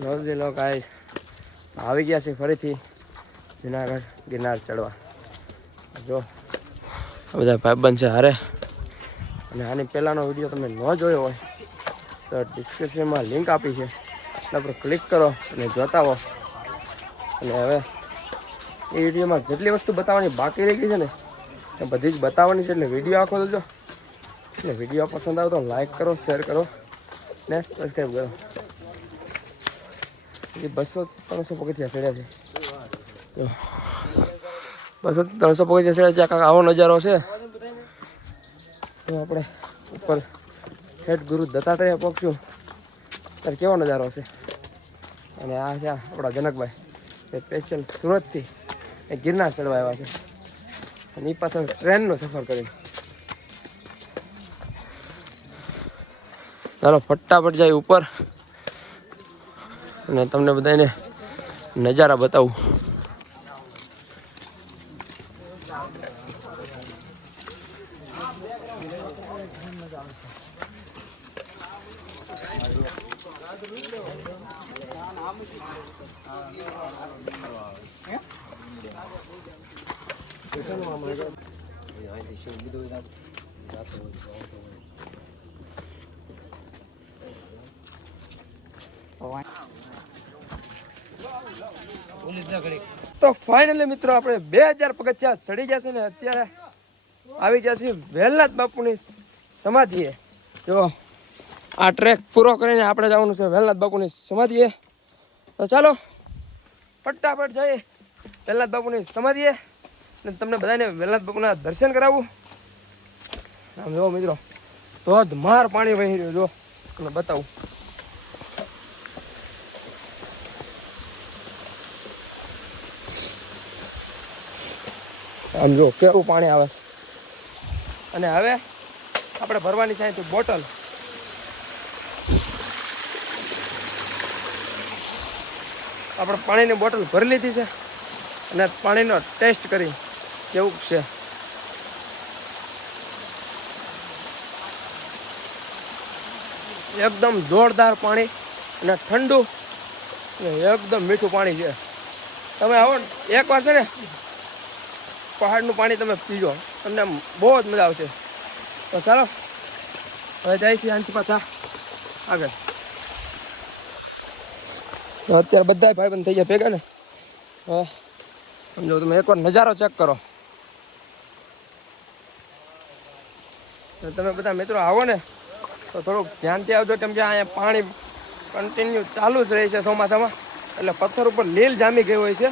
નવજી લો guys આવી ગયા છે ફરીથી જુનાગઢ ગિરનાર ચડવા. જો બધા ભાઈબંધ છે હારે. અને આની પહેલાંનો વીડિયો તમે ન જોયો હોય, તો ડિસ્ક્રિપ્શનમાં લિંક આપી છે. એના પર ક્લિક કરો અને જોતા હો અને હવે એ વિડીયોમાં જેટલી વસ્તુ બતાવવાની બાકી રહી ગઈ છે ને, એ બધી જ બતાવવાની છે. એટલે વીડિયો આખો જોજો. એટલે વીડિયો પસંદ આવે તો લાઈક કરો શેર કરો ને સબસ્ક્રાઈબ કરો. એ બસો ત્રણસો પગથિયા ચડ્યા છે. બસો ત્રણસો પગથિયા ચડ્યા છે કાંક આવો નજારો છે. તો આપણે ઉપર હેડ ગુરુ દત્તાત્રેય પહોંચશું ત્યારે કેવો નજારો છે? અને આ છે આપણા જનકભાઈ. એ સ્પેશિયલ સુરતથી એ ગિરનાર ચડવા આવ્યા છે. અને એ પાછળ ટ્રેનનો સફર કરીને. ચાલો, ફટાફટ જાય ઉપર. અને તમને બધાને નજારા બતાવું. તો ફાઇનલી મિત્રો આપણે બે હજાર પગથિયા ચડી ગયા છે ને અત્યારે આવી ગયા છીએ વહેલનાથ બાપુની સમાધિએ. જો આ ટ્રેક પૂરો કરીને આપણે જવાનું છે વેલનાથ બાપુની સમાધિએ. તો ચાલો, ફટાફટ જઈએ વેલનાથ બાપુની સમાધિએ અને તમને બધાને વેલનાથ બાપુના દર્શન કરાવું. આમ જો મિત્રો, ધોધમાર પાણી વહી રહ્યું જો તમને બતાવું. આમ જો, કેવું પાણી આવે? અને હવે આપણે ભરવાની અહીંથી બોટલ. આપણે પાણીની બોટલ ભરી લીધી છે અને પાણીનો ટેસ્ટ કરી કેવું છે. એકદમ જોરદાર પાણી અને ઠંડુ એકદમ મીઠું પાણી છે. તમે આવો ને એકવાર છે ને પહાડનું પાણી તમે પીજો. તમને બહુ જ મજા આવશે. તો ચાલો, હવે જાય છે આનાથી પાછા આગળ. અત્યારે બધા ભાઈ બંધ થઈ ગયા ભેગા ને. હવે સમજો તમે એકવાર નજારો ચેક કરો. તમે બધા મિત્રો આવો ને, તો થોડુંક ધ્યાનથી આવજો, કેમ કે અહીંયા પાણી કન્ટિન્યુ ચાલુ જ રહે છે ચોમાસામાં. એટલે પથ્થર ઉપર લીલ જામી ગઈ હોય છે.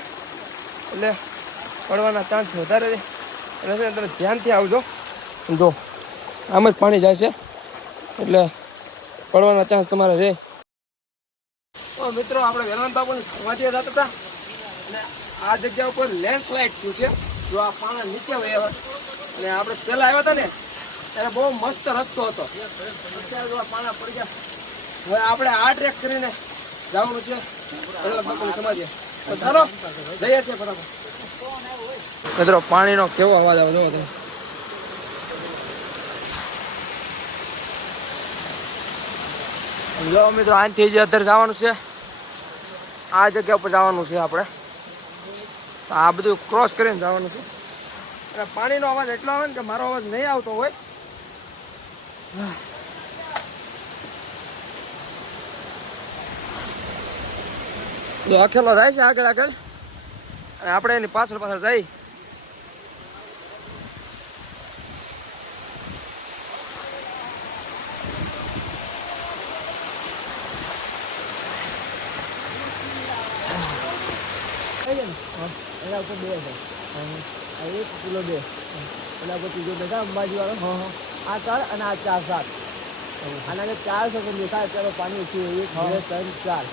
એટલે પડવાના ચાન્સ વધારે રહે એટલે છે તમે ધ્યાનથી આવજો. જો, આમ જ પાણી જાય છે. એટલે પડવાના ચાન્સ તમારે રહે તો મિત્રો, આપણે વેલણ બાબુની સમાધિએ જતા હતા. અને આ જગ્યા ઉપર લેન્ડસ્લાઇડ થયું છે. જો આ પાણી નીચે વહ્યા અને આપણે પહેલાં આવ્યા હતા ને, ત્યારે બહુ મસ્ત રસ્તો હતો. અત્યારે જો આ પાણા પડી ગયા. હવે આપણે આ ટ્રેક કરીને જવાનું છે. બાપુની સમાધિએ. તો ચાલો, જઈએ છીએ ફટાફટ. મિત્રો, પાણીનો કેવો અવાજ આવે જોવો તમે. જો મિત્રો અહીંથી જે અત્યારે જવાનું છે, આ જગ્યા ઉપર જવાનું છે આપણે. આ બધું ક્રોસ કરીને જવાનું છે. અને પાણીનો અવાજ એટલો આવે ને કે મારો અવાજ નહીં આવતો હોય. જો અખેલો થાય છે આગળ આગળ. આપણે એની પાછળ પાછળ જઈ. એના ઉપર બે આ એક કિલો બે. એના ઉપર ત્રીજો બધા અંબાજી વાળો આ ચાર અને આ ચાર સાત. આના જે ચાર ચાલો પાણી ઓછું હોય એક બે ત્રણ ચાર.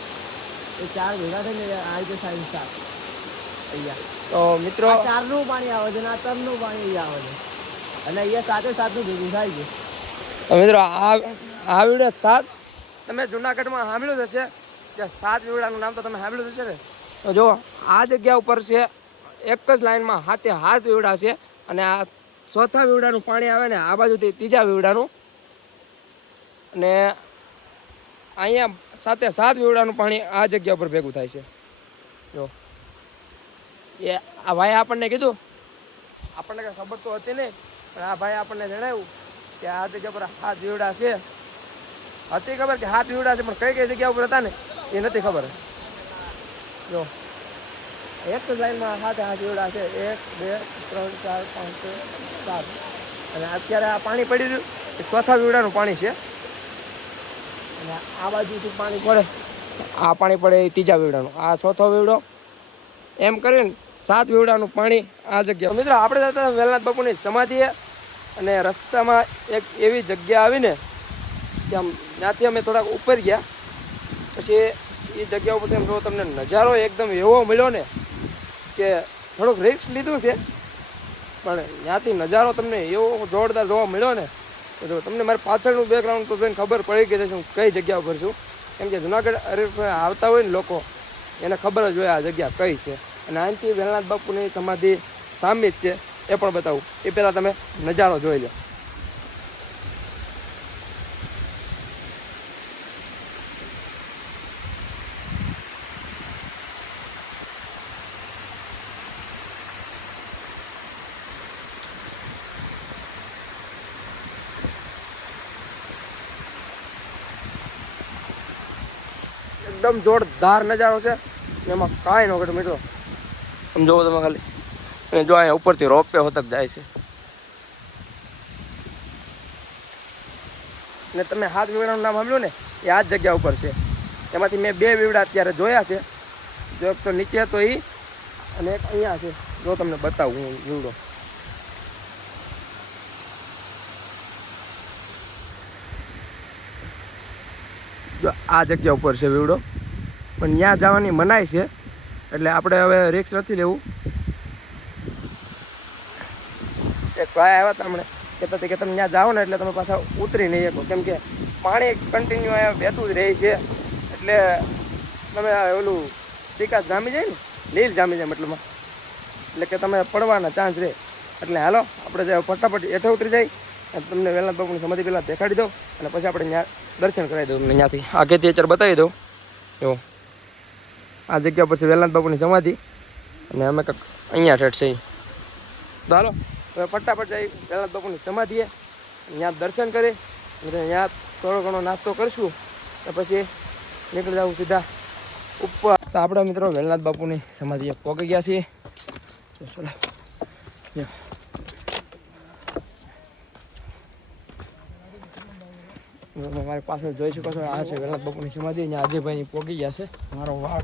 એ ચાર ભેગા થઈને આ રીતે સાઈઝ સાત. અહીંયા તો મિત્રો ચારનું પાણી આવે છે અને આ ત્રણનું પાણી આવે છે. અને અહીંયા સાતે સાતનું ભેગું થાય છે. તો મિત્રો આ આ વીડિયો સાત તમે જુનાગઢમાં સાંભળ્યું હશે કે સાત વિવડાનું નામ તો તમે સાંભળ્યું હશે ને? તો જો આ જગ્યા ઉપર છે એક જ લાઈનમાં હાથે હાથ વિવડા છે અને આ ચોથા વિવડાનું પાણી આવે ને આ બાજુથી ત્રીજા વિવડાનું. અને અહીંયા સાથે સાત વિવડાનું પાણી આ જગ્યા ઉપર ભેગું થાય છે. જો. એ આ ભાઈ આપણને કીધું. આપણને કઈ ખબર તો હતી નહીં, પણ આ ભાઈ આપણને જણાવ્યું કે આ જગ્યા પર હાથ જીવડા છે. હતી ખબર કે હાથ જીવડા છે, પણ કઈ કઈ જગ્યા ઉપર હતા ને, એ નથી ખબર. જો, એક લાઈનમાં હાથ હાથ જીવડા છે, એક, બે, ત્રણ, ચાર, પાંચ, છ, સાત. અને અત્યારે આ પાણી પડી રહ્યું, એ ચોથા જીવડાનું પાણી છે. અને આ બાજુથી પાણી પડે, આ પાણી પડે એ ત્રીજા વીવડાનું આ ચોથો વીવડો એમ કરીને સાત વીવડાનું પાણી આ જગ્યા મિત્રો, આપણે જતા વેલનાથ બાપુની સમાધિએ અને રસ્તામાં એક એવી જગ્યા આવીને કે આમ ત્યાંથી અમે થોડાક ઉપર ગયા. પછી એ જગ્યા ઉપર એમ જો તમને નજારો એકદમ એવો મળ્યો ને કે થોડુંક રિક્સ લીધું છે. પણ ત્યાંથી નજારો તમને એવો જોરદાર જોવા મળ્યો ને તો તમને મારે પાછળનું બેકગ્રાઉન્ડ તો જોઈને ખબર પડી ગઈ છે હું કઈ જગ્યા ઉપર છું. કેમ કે જુનાગઢ આવતા હોય ને લોકો, એને ખબર જ હોય આ જગ્યા કઈ છે. અને આનાથી વેલનાથ બાપુની સમાધિ સામે જ છે. એ પણ બતાવું. એ પહેલાં તમે નજારો જોઈ લો. એકદમ જોરદાર નજારો છે. એમાં કાંઈ ન ઘટે મિત્રો. આમ જોવો તમે ખાલી. અને જો અહીંયા ઉપરથી રોપવે હોતક જાય છે. ને તમે હાથ વીવડાનું નામ સાંભળ્યું ને? એ આ જ જગ્યા ઉપર છે. એમાંથી મેં બે વીવડા અત્યારે જોયા છે. જો એક તો નીચે હતો એ અને એક અહીંયા છે. જો તમને બતાવું હું વીવડો. જો આ જગ્યા ઉપર છે વીવડો. પણ ત્યાં જવાની મનાઈ છે. એટલે આપણે હવે રિક્સ નથી લેવું. એક ભાઈ આવ્યા હતા હમણાં. કહેતા હતા કે તમે ત્યાં જાઓ ને એટલે તમે પાછા ઉતરી નહીં શકો. કેમ કે પાણી કન્ટિન્યુ અહીંયા વહેતું જ રહે છે. એટલે તમે આ ઓલું ચિકાસ જામી જાય ને, લીલ જામી જાય મતલબમાં એટલે કે તમે પડવાના ચાન્સ રહે. એટલે હાલો, આપણે ફટાફટ હેઠે ઉતરી જાય. અને તમને વહેલા બાપુની સમાધિ પહેલાં દેખાડી દઉં. અને પછી આપણે ત્યાં દર્શન કરાવી દઉં તમને ત્યાંથી આગેથી અત્યારે બતાવી દઉં. એવું. આ જગ્યા પછી વેલાંત બાપુની સમાધિ. અને અમે કંઈક અહીંયા ઠેઠ છે. તો હાલો, હવે ફટાફટ જઈ વેલનાથ બાપુની સમાધિએ. ત્યાં દર્શન કરી અને ત્યાં થોડો ઘણો નાસ્તો કરશું. તો પછી નીકળી જવું સીધા ઉપર. તો આપણા મિત્રો વેલનાથ બાપુની સમાધિએ પહોંચી ગયા છીએ. ચલો જો. જો તમે મારી પાછળ જોઈ શકો છો આ છે વેલનાથ બપોરની સમાધિ અને અજયભાઈ પોગી ગયા છે. મારો વાળ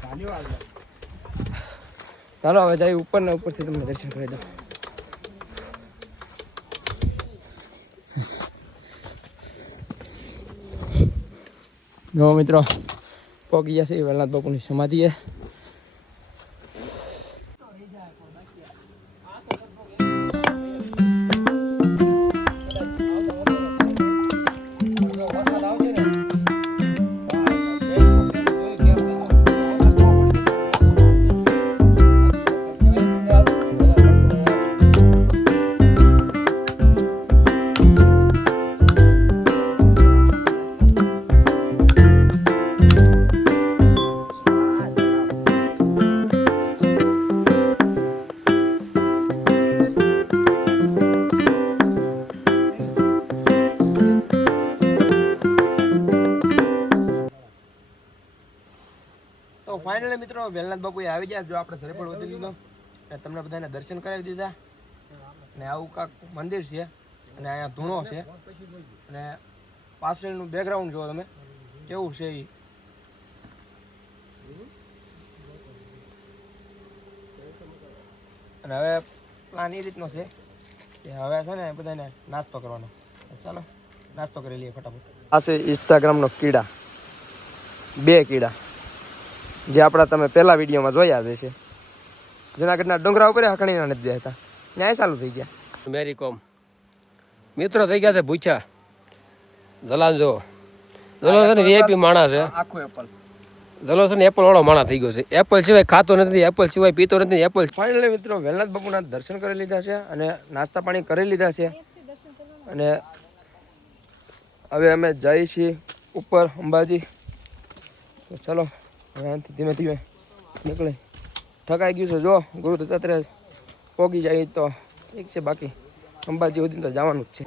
ચાલો, હવે જાય ઉપર ને ઉપરથી તમને દર્શન કરી દઉં. જો મિત્રો, પોગી ગયા છે વેલનાથ બાપુની સમાધિએ. તો વેલનાથ આવી ગયા જો આપણે ઘરે વધી લીધો અને તમને બધાને દર્શન કરાવી દીધા. અને આવું કાંક મંદિર છે, અને અહીંયા ધૂણો છે. અને પાછળનું બેકગ્રાઉન્ડ જુઓ તમે, કેવું છે એ અને હવે પ્લાન એ રીતનો છે કે હવે છે ને બધાને નાસ્તો કરવાનો. ચાલો, નાસ્તો કરી લઈએ ફટાફટ. આ છે ઇન્સ્ટાગ્રામનો કીડા. બે કીડા. જે આપણા તમે પહેલા વિડીયોમાં જોયા જ છે જુનાગઢના ડુંગરા ઉપર હકણીના નથી જતા ન્યાય ચાલુ થઈ ગયા. મેરી કોમ. મિત્રો થઈ ગયા છે ભૂછા જલાંજો જલો છે ને વીઆઈપી માણસ છે. આખું એપલ જલો છે ને એપલ વાળો માણસ થઈ ગયો છે. એપલ સિવાય ખાતો નથી એપલ સિવાય પીતો નથી એપલ ફાઇનલી મિત્રો વેલનાથ બાપુના દર્શન કરી લીધા છે અને નાસ્તા પાણી કરી લીધા છે. અને હવે અમે જઈએ છીએ ઉપર અંબાજી. તો ચલો. અહીંથી ધીમે ધીમે નીકળે. ઠકાઈ ગયું છે, જો. ગુરુ દત્તાત્રેય પોગી જાય તો ઠીક છે, બાકી અંબાજી સુધી તો જવાનું જ છે.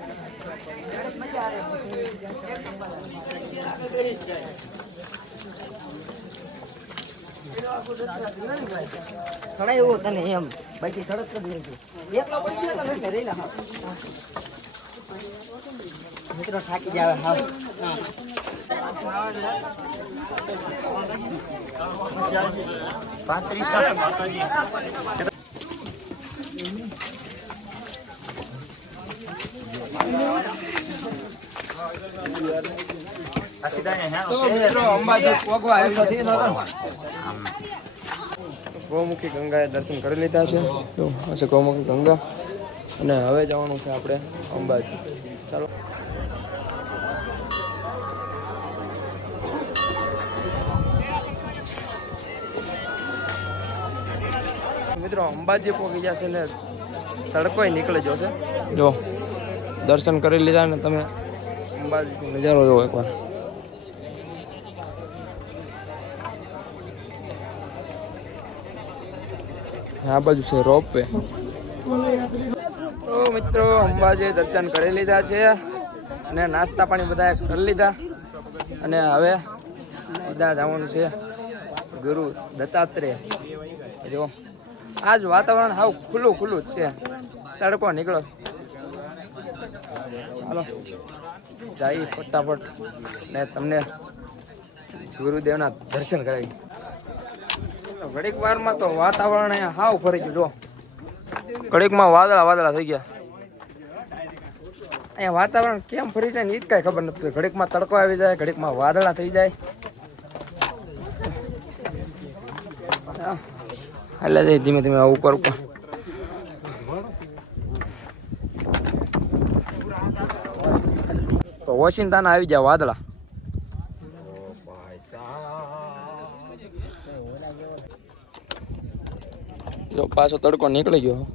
એવું તને એમ થાકી જાવે હાવ ગૌમુખી ગંગાએ દર્શન કરી લીધા છે. ગૌમુખી ગંગા. અને હવે જવાનું છે આપણે અંબાજી. ચાલો. મિત્રો અંબાજી પહોંચી જશે ને તડકોય નીકળી જશે. જો દર્શન કરી લીધા ને તમે અંબાજી નજારો જોવો એકવાર. આ બાજુ છે રોપવે તો મિત્રો અંબાજી દર્શન કરી લીધા છે અને નાસ્તા પાણી બધા કરી લીધા. અને હવે સીધા જવાનું છે ગુરુ દત્તાત્રેય. જો આજ વાતાવરણ હાવ ખુલ્લું ખુલ્લું છે. તડકો નીકળો. હાલો. જાય ફટાફટ. ને તમને ગુરુદેવના દર્શન કરાવી. ઘડીક વારમાં તો વાતાવરણ હાવ ફરી ગયું, જો. ઘડીકમાં વાદળા વાદળા થઈ ગયા. અહીંયા વાતાવરણ કેમ ફરી જાય ને એ જ કાંઈ ખબર નથી ઘડીકમાં તડકો આવી જાય, ઘડીકમાં વાદળા થઈ જાય હા. એટલે જઈ ધીમે ધીમે ઉપર ઉપર તો વોશિંગટન આવી જાય વાદળા. જો પાછો તડકો નીકળી ગયો.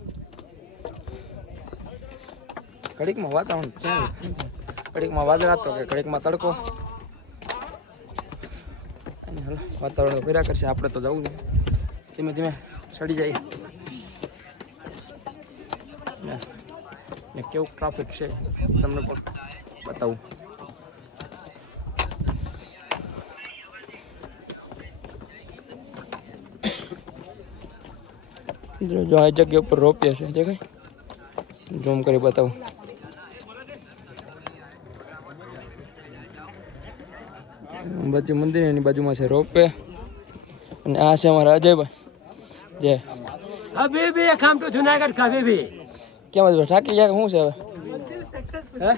ઘડીકમાં વાતાવરણ છે. ઘડીકમાં વાદળા તો કે ઘડીકમાં તડકો. વાતાવરણ ફેર્યા કરશે આપણે તો જવું ધીમે ધીમે ચડી જાય. ને કેવું ટ્રાફિક છે? તમને પણ બતાવું. જો આ જગ્યા ઉપર રોપ્યા છે દેખાય ઝૂમ કરી બતાવું. બાજુ મંદિર એની બાજુમાં છે રોપે અને આ છે અમારા અજયભાઈ. જે. હબીબી કામ તો જુનાગઢ કા હબીબી કેમ થાકી ગયા કે શું છે હવે? હે?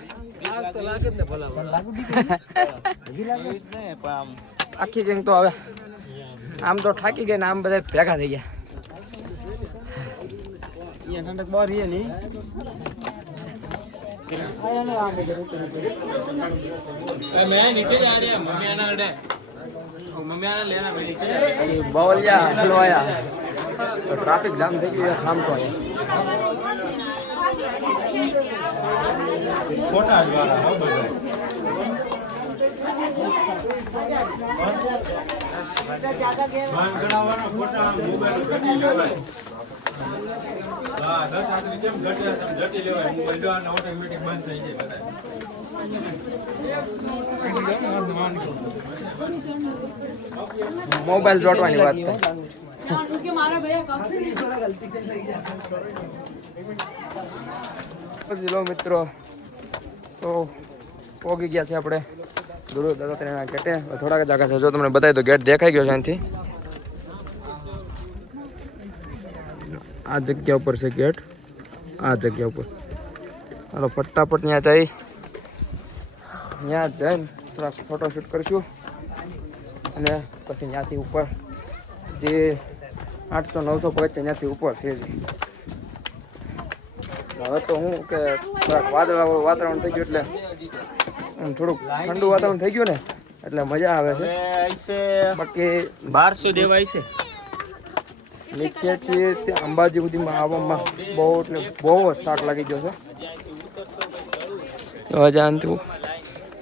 આખી ગેંગ તો હવે આમ તો થાકી ગઈ ને આમ બધા ભેગા થઈ ગયા. બાવલિયા હલવાયા. તો ટ્રાફિક જામ થઈ ગયું આમ તો અહીંયા. મોબાઈલ જોડવાની વાત લો મિત્રો. તો પોગી ગયા છે આપણે. ગુરુ દત્તાત્રેયના ગેટે થોડાક જાગા છે. જો તમને બતાવી તો ગેટ દેખાઈ ગયો છે અહીંથી. આ જગ્યા ઉપર છે ગેટ. આ જગ્યા ઉપર. ચાલો ફટાફટ ત્યાં જઈ. ત્યાં જઈને થોડાક ફોટોશૂટ કરીશું. અને પછી ત્યાંથી ઉપર જે આઠસો નવસો પગથિયા ત્યાંથી ઉપર થઈ જાય હવે તો હું કે થોડાક વાદળાવાળું વાતાવરણ થઈ ગયું એટલે થોડુંક ઠંડુ વાતાવરણ થઈ ગયું ને એટલે મજા આવે છે. બાકી બારસો દેવાય છે નીચેથી તે અંબાજી સુધીમાં આવવામાં બહુ એટલે બહુ જ થાક લાગી ગયો છે. તો આનાથી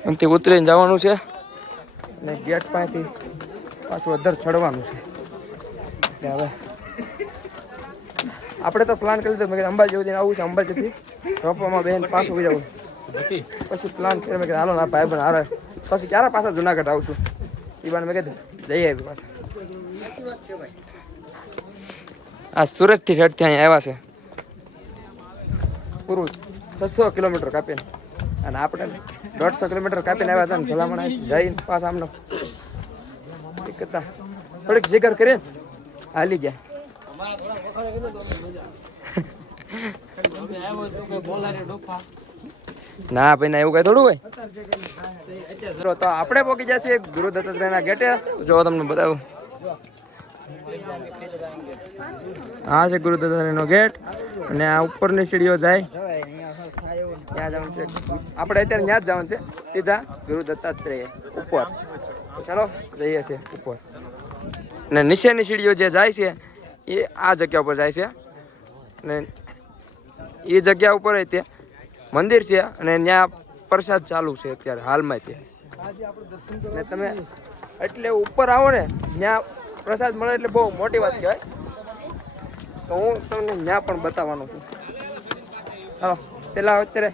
આનાથી ઉતરીને જવાનું છે. અને ગેટ પાસેથી પાછું અધર ચડવાનું છે. એટલે હવે. આપણે તો પ્લાન કરી લીધો. મેં અંબાજી સુધી આવું છે અંબાજીથી. રોપવામાં બેન પાછું ઊભી જવું પછી પ્લાન કર્યો. મેં હાલો ના ભાઈ પણ હારે. પછી ક્યારે પાછા જુનાગઢ આવશું એ બાને મેં કીધું જઈ આવી પાછા. આ સુરતથી ઠેઠથી અહીંયા આવ્યા છે. પૂરું છસો કિલોમીટર કાપીને. અને આપણે દોઢસો કિલોમીટર કાપીને આવ્યા હતા ને ભલામણ જઈને પાછા આમનો એક થોડીક જીગર કરીને હાલી ગયા ના ભાઈ, ના, એવું કઈ થોડું હોય? તો આપણે પહોંચી ગયા છીએ ગુરુ દત્તાત્રેયના ગેટે. જો, તમને બતાવું. આ છે ગુરુ દત્તાત્રેયનો ગેટ, અને આ ઉપરની સીડીઓ જાય. ત્યાં જવાનું છે. આપણે અત્યારે ત્યાં જ જવાનું છે, સીધા ગુરુ દત્તાત્રેય ઉપર ચાલો, જઈએ છીએ ઉપર. અને નીચેની સીડીઓ જે જાય છે, એ આ જગ્યા ઉપર જાય છે. ને એ જગ્યા ઉપર તે મંદિર છે અને ત્યાં પ્રસાદ ચાલુ છે અત્યારે હાલમાં તે. ને તમે એટલે ઉપર આવો ને ત્યાં પ્રસાદ મળે એટલે બહુ મોટી વાત કહેવાય. તો હું તમને ત્યાં પણ બતાવવાનો છું. ચાલો પેલા અત્યારે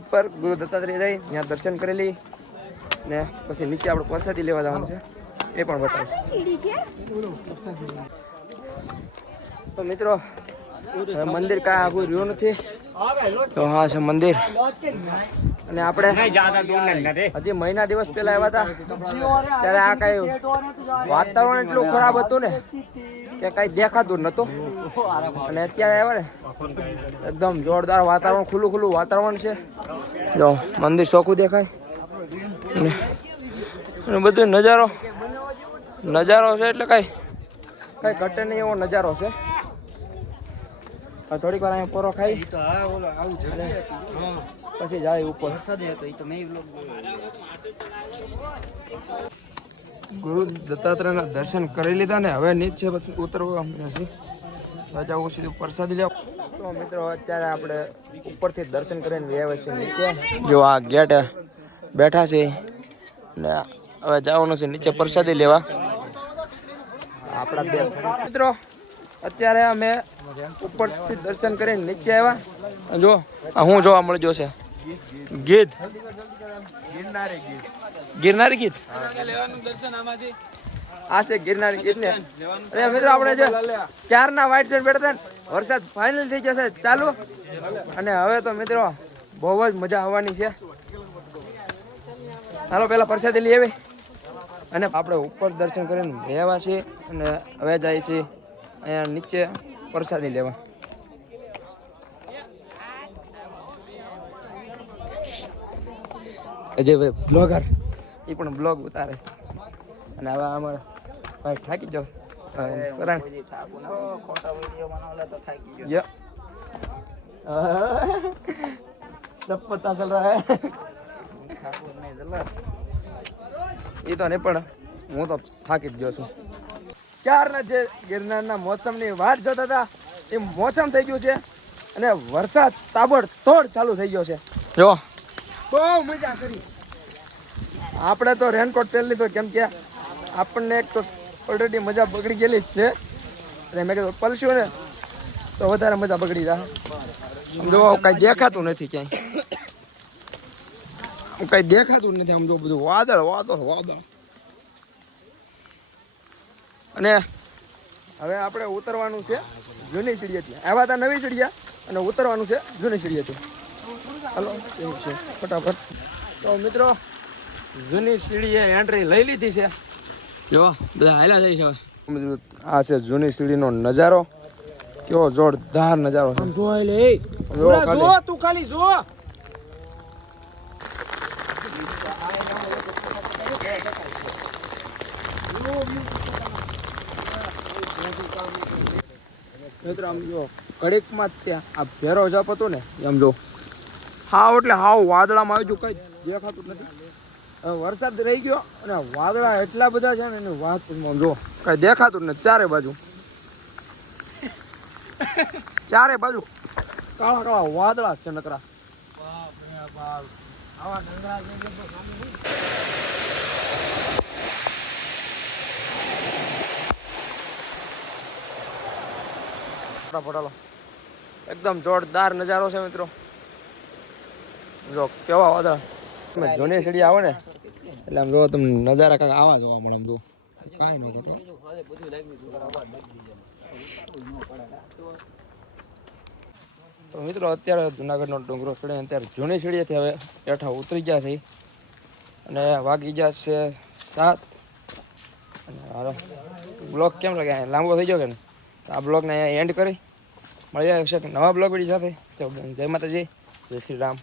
ઉપર ગુરુ દત્તાત્રેય જઈ ત્યાં દર્શન કરેલી ને પછી નીચે આપણે પ્રસાદી લેવા જવાનું છે. એ પણ બતાવીશ. તો મિત્રો મંદિર કાંઈ આખું રહ્યું નથી. તો હા છે મંદિર. અને આપણે હજી મહિના દિવસ પહેલા આવ્યા હતા. ત્યારે આ કઈ વાતાવરણ એટલું ખરાબ હતું ને કે કઈ દેખાતું જ નતું અને અત્યારે આવ્યા ને એકદમ જોરદાર વાતાવરણ ખુલ્લું ખુલ્લું વાતાવરણ છે. જો મંદિર ચોખ્ખું દેખાય. અને બધું નજારો નજારો છે એટલે કઈ? કઈ ઘટે નહીં એવો નજારો છે. થોડીક વાર અહીંયા પોરો ખાઈ. તો હા ઓલો આવું છે પછી જાય ઉપર. ગુરુ દત્તાત્રેયના દર્શન કરી લીધા ને હવે નીચે પછી ઉતરવા નથી રાજા સીધું પ્રસાદી લેવા તો મિત્રો અત્યારે આપણે ઉપરથી દર્શન કરીને વ્યાવે છે નીચે. જો આ ગેટ બેઠા છે ને હવે જવાનું છે નીચે પ્રસાદી લેવા. આપણા બે મિત્રો, અત્યારે અમે ઉપરથી દર્શન કરીને નીચે આવ્યા. જો હું જોવા મળ્યો છે. ગીધ. ગિરનારી ગીત આ છે ગિરનારી ગીત ને અરે મિત્રો, આપણે જે ક્યારના વાઇટ જોઈને બેઠા હતા ને, વરસાદ ફાઇનલ થઈ જશે ચાલુ. અને હવે તો મિત્રો, બહુ જ મજા આવવાની છે. ચાલો પેલા પરસાદી લઈ આવી. અને આપણે ઉપર દર્શન કરીને રહેવા છીએ અને હવે જાય છીએ અહીંયા નીચે પ્રસાદી લેવા અજયભાઈ બ્લોગર એ પણ બ્લોગ ઉતારે અને હવે અમારે ભાઈ થાકી જાવ કરણ ખોટા વિડીયો બનાવલા તો થાકી ગયો ય सब पता चल रहा है ઠાકોર ને જલા એ તો નહીં પણ હું તો થાકી જ ગયો છું. ક્યારના જે ગિરનારના મોસમની વાટ જોતા હતા એ મોસમ થઈ ગયું છે અને વરસાદ તાબડતોડ ચાલુ થઈ ગયો છે. જો. બહુ મજા કરી. આપણે તો રેનકોટ પહેરી લીધો કેમ કે આપણને એક તો ઓલરેડી મજા બગડી ગયેલી જ છે. અને મેં કીધું પલશું ને તો વધારે મજા બગડી જાય. જો કાંઈ દેખાતું નથી ક્યાંય. કાંઈ દેખાતું નથી આમ જો બધું વાદળ વાદળ વાદળ. અને હવે આપણે ઉતરવાનું છે જૂની સીડીએથી. આવ્યા હતા નવી સીડીયા અને ઉતરવાનું છે જૂની સીડીએથી. હલો એવું છે. ફટાફટ. તો મિત્રો જૂની સીડીએ એન્ટ્રી લઈ લીધી છે. જો બધા હાલા છે હવે. મિત્રો આ છે જૂની સીડીનો નજારો. કેવો જોરદાર નજારો છે. જો તું ખાલી જો. મિત્રો, આમ ત્યાં આ ભેરો જપ હતો ને, એમ જો. હાવ એટલે હાવ વાદળામાં આવી કઈ દેખાતું નથી. વરસાદ રહી ગયો અને વાદળા એટલા બધા છે ને, એની વાત પૂછમાં આમ જો. કઈ દેખાતું નથી, ચારે બાજુ. ચારે બાજુ. કાળા કાળા વાદળા છે નકરા. એકદમ જોરદાર નજારો છે મિત્રો. જો કેવા વાદળ. તમે જૂની સીડી આવો ને એટલે આમ જો તમને નજારા કાંક આવા જોવા મળે એમ જો. કાંઈ ન ઘટે. તો મિત્રો, અત્યારે જુનાગઢનો ડુંગરો ચડે અત્યારે જૂની સીડીએથી હવે હેઠા ઉતરી ગયા છે. અને વાગી ગયા છે સાત. અને બ્લોગ કેમ લાગે? અહીંયા લાંબો થઈ ગયો કે આ બ્લોગને અહીંયા એન્ડ કરી. મળી જાય છે નવા બ્લોગ વીડિયો સાથે. જય માતાજી, જય શ્રી રામ.